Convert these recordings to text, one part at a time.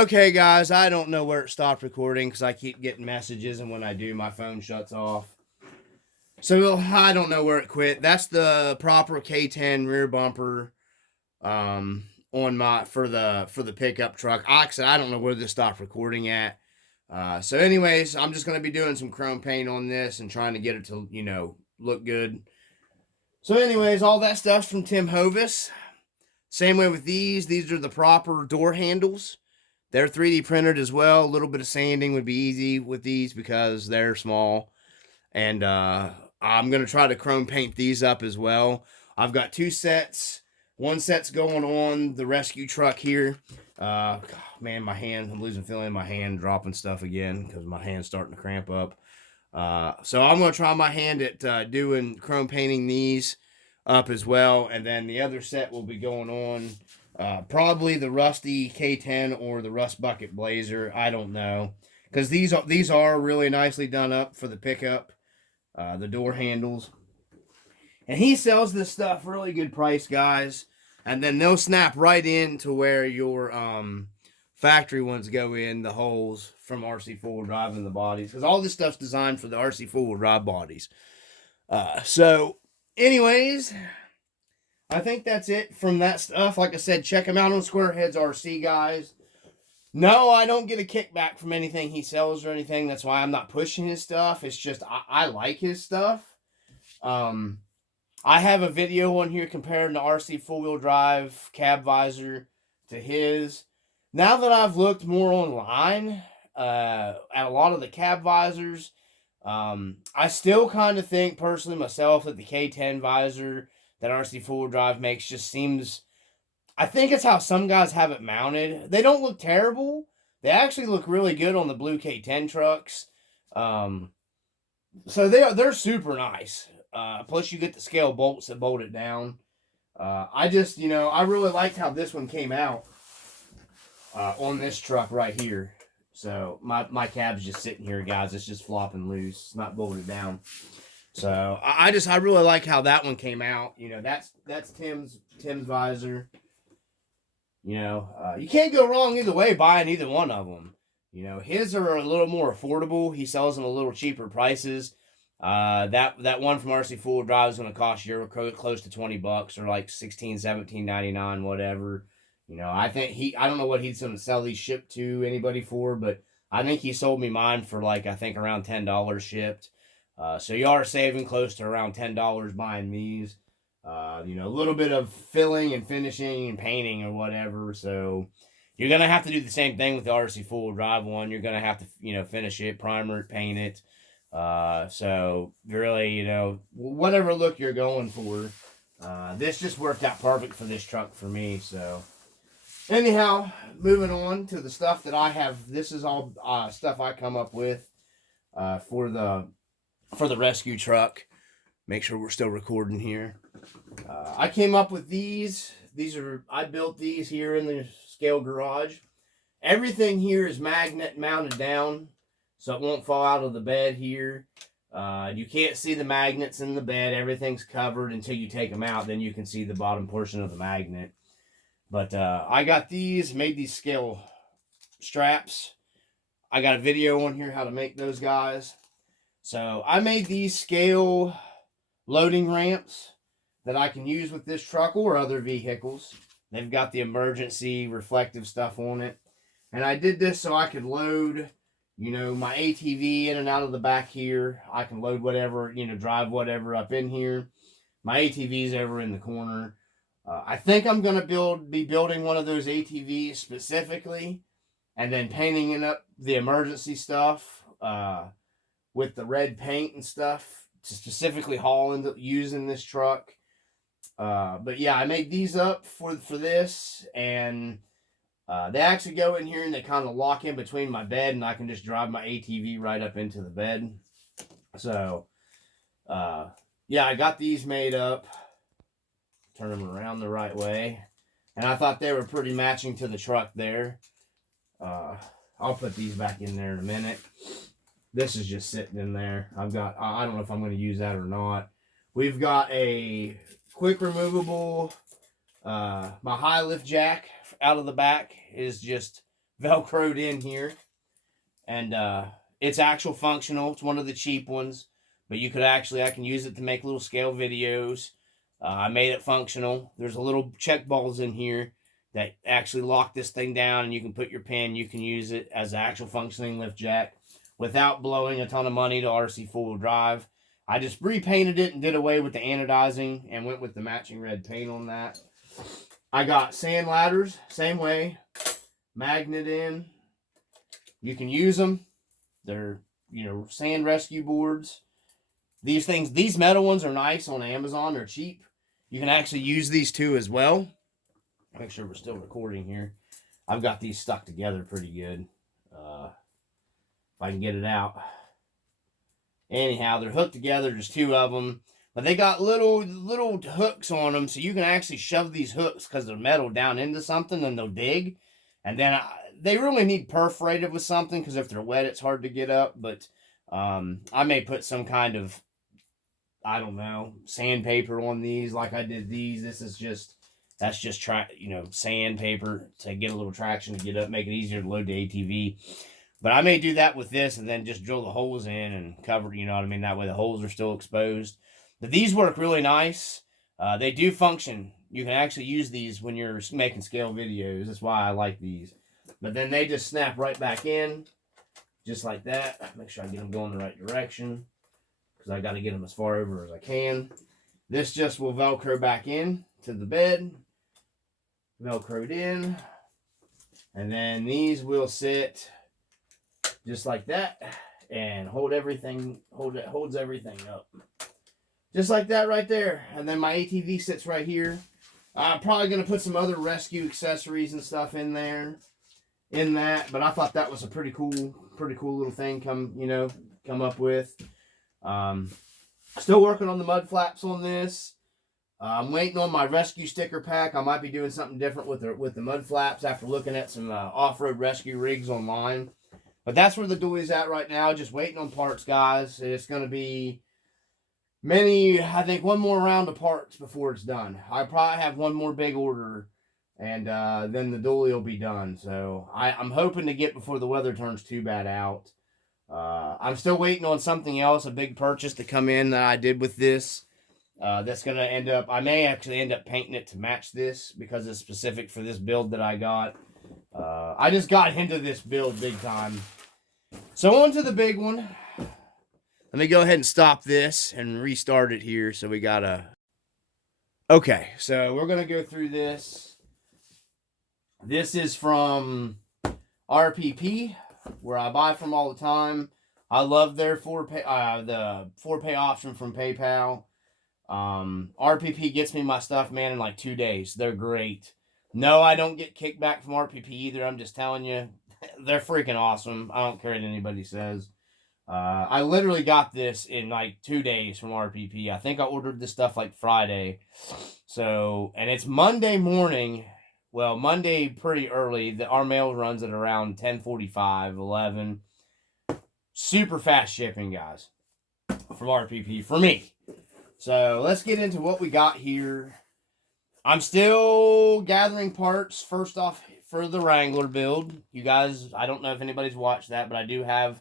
Okay, guys, I don't know where it stopped recording because I keep getting messages, and when I do, my phone shuts off. So I don't know where it quit. That's the proper K10 rear bumper on my for the pickup truck. Actually, I don't know where this stopped recording at. So, anyways, I'm just gonna be doing some chrome paint on this and trying to get it to look good. So, anyways, all that stuff's from Tim Hovis. Same way with these. These are the proper door handles. They're 3D printed as well. A little bit of sanding would be easy with these because they're small. And I'm going to try to chrome paint these up as well. I've got two sets. One set's going on the rescue truck here. Man, my hand, I'm losing feeling in my hand, dropping stuff again because my hand's starting to cramp up. So I'm going to try my hand at doing chrome painting these up as well. And then the other set will be going on probably the rusty K10 or the rust bucket blazer. I don't know, because these are really nicely done up for the pickup, the door handles. And he sells this stuff really good price, guys. And then they'll snap right into where your factory ones go in, the holes from RC four-wheel drive and the bodies, because all this stuff's designed for the RC four-wheel drive bodies. So, anyways, I think that's it from that stuff. Like I said, check him out on Squareheads RC, guys. No, I don't get a kickback from anything he sells or anything. That's why I'm not pushing his stuff. It's just I like his stuff. I have a video on here comparing the RC four-wheel drive cab visor to his. Now that I've looked more online at a lot of the cab visors, I still kind of think personally myself that the K10 visor that RC four-wheel drive makes just seems, I think it's how some guys have it mounted. They don't look terrible. They actually look really good on the blue K10 trucks. So they're super nice. Plus you get the scale bolts that bolt it down. I just, I really liked how this one came out on this truck right here. So my cab's just sitting here, guys. It's just flopping loose. It's not bolted down. So I really like how that one came out. That's Tim's visor. You can't go wrong either way buying either one of them. His are a little more affordable. He sells them a little cheaper prices. That one from RC Full Drive is going to cost you close to $20 or like $16, $17.99, whatever. I don't know what he's going to sell these shipped to anybody for, but I think he sold me mine for I think around $10 shipped. So you are saving close to around $10 buying these. A little bit of filling and finishing and painting or whatever. So you're going to have to do the same thing with the RC full drive one. You're going to have to, finish it, primer it, paint it. So really, whatever look you're going for, this just worked out perfect for this truck for me. So anyhow, moving on to the stuff that I have. This is all stuff I come up with for the rescue truck. Make sure we're still recording here. I came up with these. I built these here in the scale garage. Everything here is magnet mounted down, so it won't fall out of the bed here. You can't see the magnets in the bed. Everything's covered until you take them out. Then you can see the bottom portion of the magnet. But I got these, made these scale straps. I got a video on here how to make those guys. So I made these scale loading ramps that I can use with this truck or other vehicles. They've got the emergency reflective stuff on it. And I did this so I could load, my ATV in and out of the back here. I can load whatever, drive whatever up in here. My ATV's over in the corner. I think I'm going to be building one of those ATVs specifically and then painting it up the emergency stuff with the red paint and stuff to specifically haul and use in this truck. But yeah, I made these up for this, and they actually go in here and they kind of lock in between my bed, and I can just drive my ATV right up into the bed. So, yeah, I got these made up. Turn them around the right way. And I thought they were pretty matching to the truck there. I'll put these back in there in a minute. This is just sitting in there. I don't know if I'm going to use that or not. We've got a quick removable, my high lift jack out of the back is just Velcroed in here. And it's actual functional. It's one of the cheap ones. But you could actually, I can use it to make little scale videos. I made it functional. There's a little check balls in here that actually lock this thing down, and you can put your pin. You can use it as an actual functioning lift jack without blowing a ton of money to RC four-wheel drive. I just repainted it and did away with the anodizing and went with the matching red paint on that. I got sand ladders, same way. Magnet in. You can use them. They're, sand rescue boards. These things, these metal ones are nice on Amazon. They're cheap. You can actually use these too as well. Make sure we're still recording here. I've got these stuck together pretty good. If I can get it out. Anyhow, they're hooked together. There's two of them. But they got little hooks on them, so you can actually shove these hooks, because they're metal, down into something, and they'll dig. And then they really need perforated with something, because if they're wet, it's hard to get up. But I may put some kind of, I don't know, sandpaper on these like I did these. That's just sandpaper to get a little traction to get up, make it easier to load the ATV. But I may do that with this and then just drill the holes in and cover, you know what I mean? That way the holes are still exposed. But these work really nice. They do function. You can actually use these when you're making scale videos. That's why I like these. But then they just snap right back in, just like that. Make sure I get them going the right direction, because I got to get them as far over as I can. This just will Velcro back in to the bed. Velcroed in. And then these will sit just like that and holds everything up. Just like that right there. And then my ATV sits right here. I'm probably going to put some other rescue accessories and stuff in there, in that. But I thought that was a pretty cool little thing come up with. Still working on the mud flaps on this. I'm waiting on my rescue sticker pack. I might be doing something different with the mud flaps after looking at some off-road rescue rigs online. But that's where the dually's at right now. Just waiting on parts, guys. It's going to be I think one more round of parts before it's done. I probably have one more big order, and then the dually will be done. So I'm hoping to get before the weather turns too bad out. I'm still waiting on something else, a big purchase to come in that I did with this. That's going to end up, I may actually end up painting it to match this, because it's specific for this build that I got. I just got into this build big time. So on to the big one. Let me go ahead and stop this and restart it here. So we got a... Okay, so we're going to go through this. This is from RPP, where I buy from all the time. I love their the 4-pay option from PayPal. RPP gets me my stuff, man, in like 2 days. They're great. No, I don't get kickback from RPP either. I'm just telling you, they're freaking awesome. I don't care what anybody says. I literally got this in like 2 days from RPP. I think I ordered this stuff like Friday. So, and it's Monday morning. Well, Monday pretty early. Our mail runs at around 10:45, 11. Super fast shipping, guys, from RPP for me. So let's get into what we got here. I'm still gathering parts, first off, for the Wrangler build. You guys, I don't know if anybody's watched that, but I do have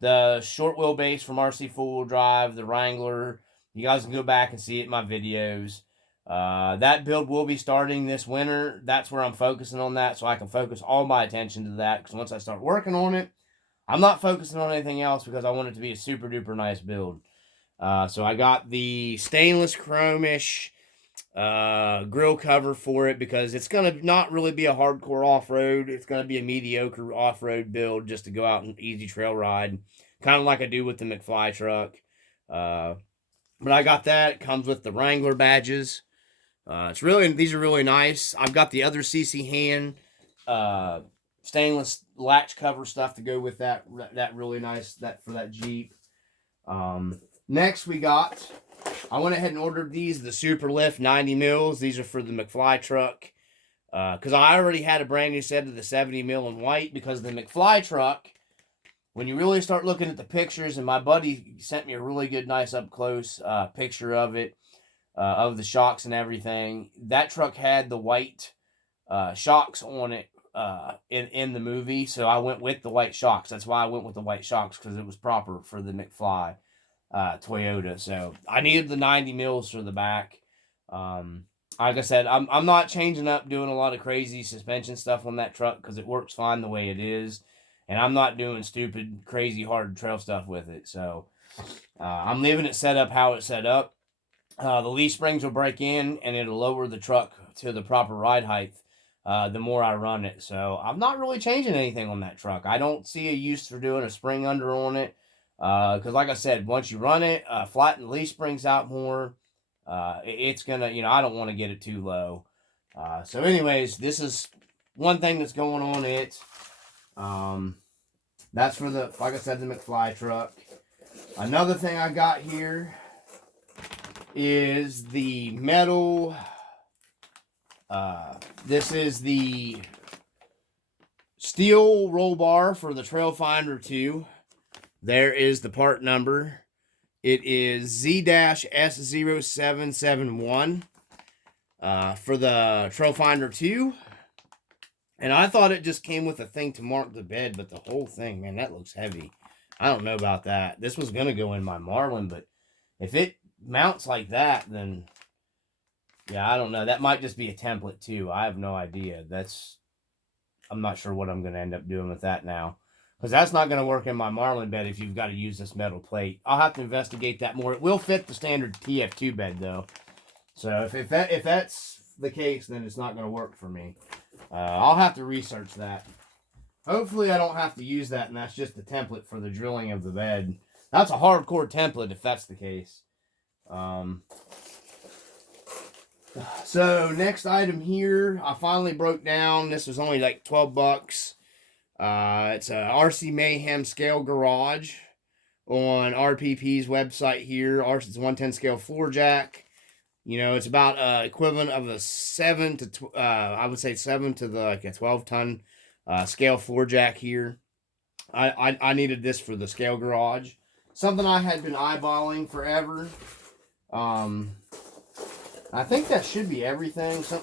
the short wheelbase from RC four-wheel drive, the Wrangler. You guys can go back and see it in my videos. That build will be starting this winter. That's where I'm focusing on that, so I can focus all my attention to that, because once I start working on it, I'm not focusing on anything else, because I want it to be a super duper nice build. So I got the stainless chromish grill cover for it, because it's going to not really be a hardcore off-road. It's going to be a mediocre off-road build just to go out and easy trail ride, kind of like I do with the McFly truck. But I got that. It comes with the Wrangler badges. These are really nice. I've got the other CC hand stainless latch cover stuff to go with that really nice, for that Jeep. Next I went ahead and ordered the Super Lift 90 mils. These are for the McFly truck. Because I already had a brand new set of the 70 mil in white, because the McFly truck, when you really start looking at the pictures, and my buddy sent me a really good, nice up close picture of it, of the shocks and everything. That truck had the white shocks on it in the movie, so I went with the white shocks. That's why I went with the white shocks, because it was proper for the McFly Toyota. So I needed the 90 mils for the back. Like I said, I'm not changing up, doing a lot of crazy suspension stuff on that truck, because it works fine the way it is, and I'm not doing stupid, crazy, hard trail stuff with it. So I'm leaving it set up how it's set up. The leaf springs will break in, and it'll lower the truck to the proper ride height the more I run it. So I'm not really changing anything on that truck. I don't see a use for doing a spring under on it, because like I said, once you run it, flatten the leaf springs out more. It's gonna, I don't want to get it too low. So anyways, this is one thing that's going on it. That's for the, like I said, the McFly truck. Another thing I got here is the metal. This is the steel roll bar for the Trailfinder 2. There is the part number. It is Z-S0771 for the Trailfinder 2. And I thought it just came with a thing to mark the bed, but the whole thing, man, that looks heavy. I don't know about that. This was going to go in my Marlin, but if it mounts like that, then yeah, I don't know. That might just be a template too. I have no idea. I'm not sure what I'm going to end up doing with that now, because that's not going to work in my Marlin bed if you've got to use this metal plate. I'll have to investigate that more. It will fit the standard TF2 bed though. So if that's the case, then it's not going to work for me. I'll have to research that. Hopefully I don't have to use that, and that's just the template for the drilling of the bed. That's a hardcore template if that's the case. So next item here, I finally broke down. This was only like 12 bucks. It's a RC Mayhem scale garage on RPP's website here. It's a 110 scale floor jack. It's about equivalent of a 7 to I would say 7 to like a 12 ton scale floor jack here. I needed this for the scale garage. Something I had been eyeballing forever. I think that should be everything. So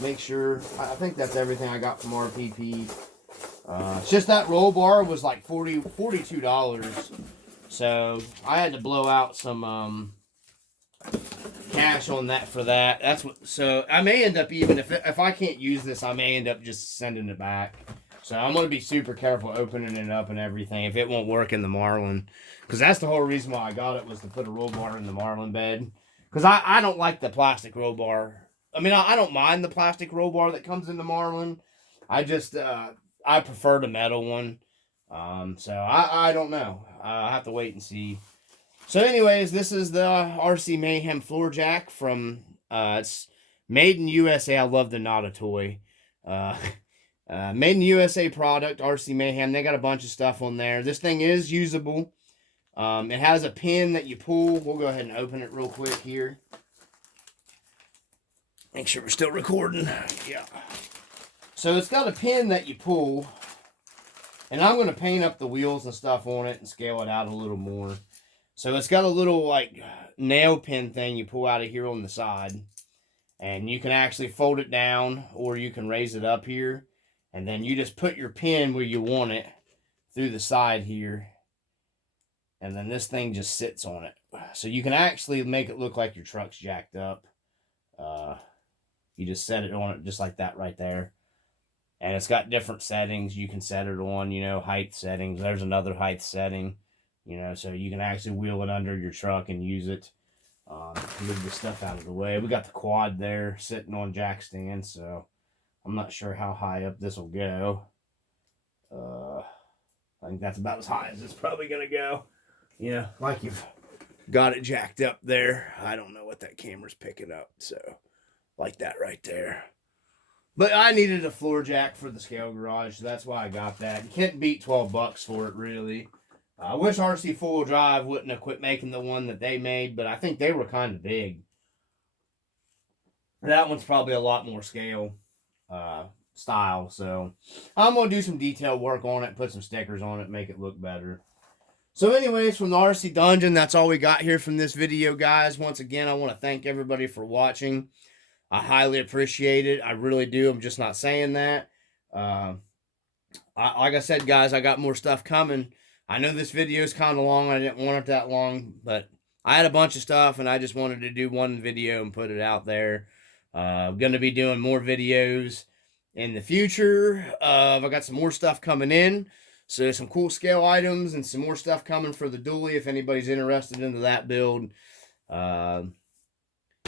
make sure. I think that's everything I got from RPP. It's just that roll bar was like $42. So I had to blow out some cash on that for that. That's what. So I may end up, even if I can't use this, I may end up just sending it back. So I'm going to be super careful opening it up and everything if it won't work in the Marlin. Because that's the whole reason why I got it, was to put a roll bar in the Marlin bed. Because I don't like the plastic roll bar. I mean, I don't mind the plastic roll bar that comes in the Marlin. I just, I prefer the metal one. So I don't know. I'll have to wait and see. So anyways, this is the RC Mayhem floor jack from, it's made in USA. I love the Not a Toy. Made in USA product, RC Mayhem. They got a bunch of stuff on there. This thing is usable. It has a pin that you pull. We'll go ahead and open it real quick here. Make sure we're still recording. Yeah. So it's got a pin that you pull. And I'm going to paint up the wheels and stuff on it and scale it out a little more. So it's got a little like nail pin thing you pull out of here on the side. And you can actually fold it down, or you can raise it up here. And then you just put your pin where you want it through the side here. And then this thing just sits on it. So you can actually make it look like your truck's jacked up. You just set it on it just like that right there. And it's got different settings you can set it on, height settings. There's another height setting, so you can actually wheel it under your truck and use it. Move the stuff out of the way. We got the quad there sitting on jack stands, so I'm not sure how high up this will go. I think that's about as high as it's probably going to go. Like you've got it jacked up there. I don't know what that camera's picking up, so like that right there. But I needed a floor jack for the scale garage, so that's why I got that. You can't beat 12 bucks for it, really. I wish RC Full Drive wouldn't have quit making the one that they made, but I think they were kind of big. That one's probably a lot more scale style, so I'm going to do some detail work on it, put some stickers on it, make it look better. So anyways, from the RC Dungeon, that's all we got here from this video, guys. Once again, I want to thank everybody for watching. I highly appreciate it. I really do. I'm just not saying that. Uh, like I said, guys, I got more stuff coming. I know this video is kind of long. I didn't want it that long, but I had a bunch of stuff, and I just wanted to do one video and put it out there. I'm going to be doing more videos in the future. I got some more stuff coming in. So some cool scale items and some more stuff coming for the dually if anybody's interested into that build. Uh,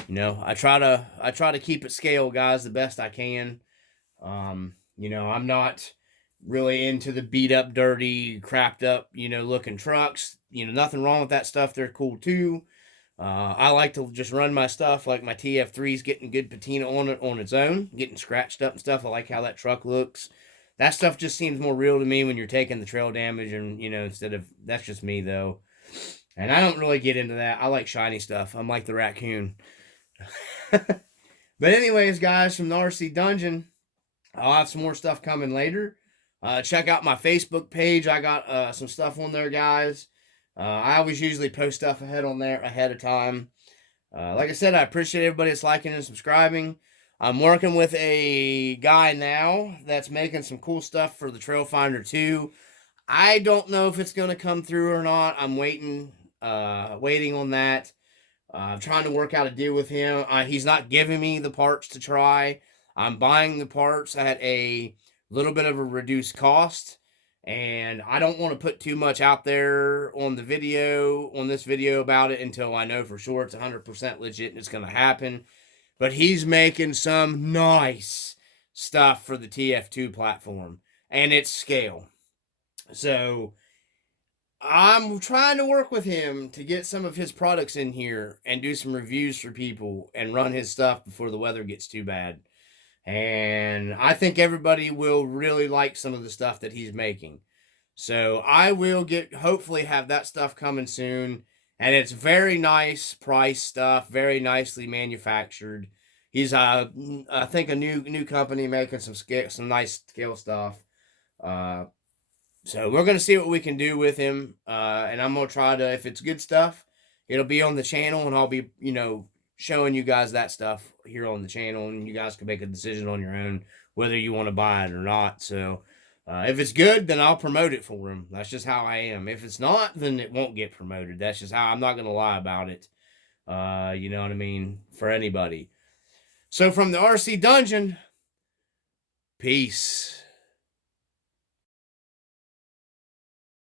I try to keep it scale, guys, the best I can. I'm not really into the beat up, dirty, crapped up, looking trucks. Nothing wrong with that stuff. They're cool too. I like to just run my stuff like my TF3's getting good patina on it on its own, getting scratched up and stuff. I like how that truck looks. That stuff just seems more real to me when you're taking the trail damage and, instead of, that's just me though. And I don't really get into that. I like shiny stuff. I'm like the raccoon. But anyways, guys, from the RC Dungeon, I'll have some more stuff coming later. Check out my Facebook page. I got some stuff on there, guys. I always usually post stuff ahead of time. Like I said, I appreciate everybody that's liking and subscribing. I'm working with a guy now that's making some cool stuff for the Trailfinder 2. I don't know if it's going to come through or not. I'm waiting on that. I'm trying to work out a deal with him. He's not giving me the parts to try. I'm buying the parts at a little bit of a reduced cost. And I don't want to put too much out there on this video about it until I know for sure it's 100% legit and it's going to happen. But he's making some nice stuff for the TF2 platform. And it's scale. So I'm trying to work with him to get some of his products in here and do some reviews for people and run his stuff before the weather gets too bad. And I think everybody will really like some of the stuff that he's making. So I will hopefully have that stuff coming soon. And it's very nice price stuff, very nicely manufactured. He's I think a new company making some nice scale stuff. So we're going to see what we can do with him. And I'm going to try to, if it's good stuff, it'll be on the channel and I'll be, showing you guys that stuff here on the channel. And you guys can make a decision on your own whether you want to buy it or not. So if it's good, then I'll promote it for him. That's just how I am. If it's not, then it won't get promoted. That's just how I'm not going to lie about it. You know what I mean? For anybody. So from the RC Dungeon, peace.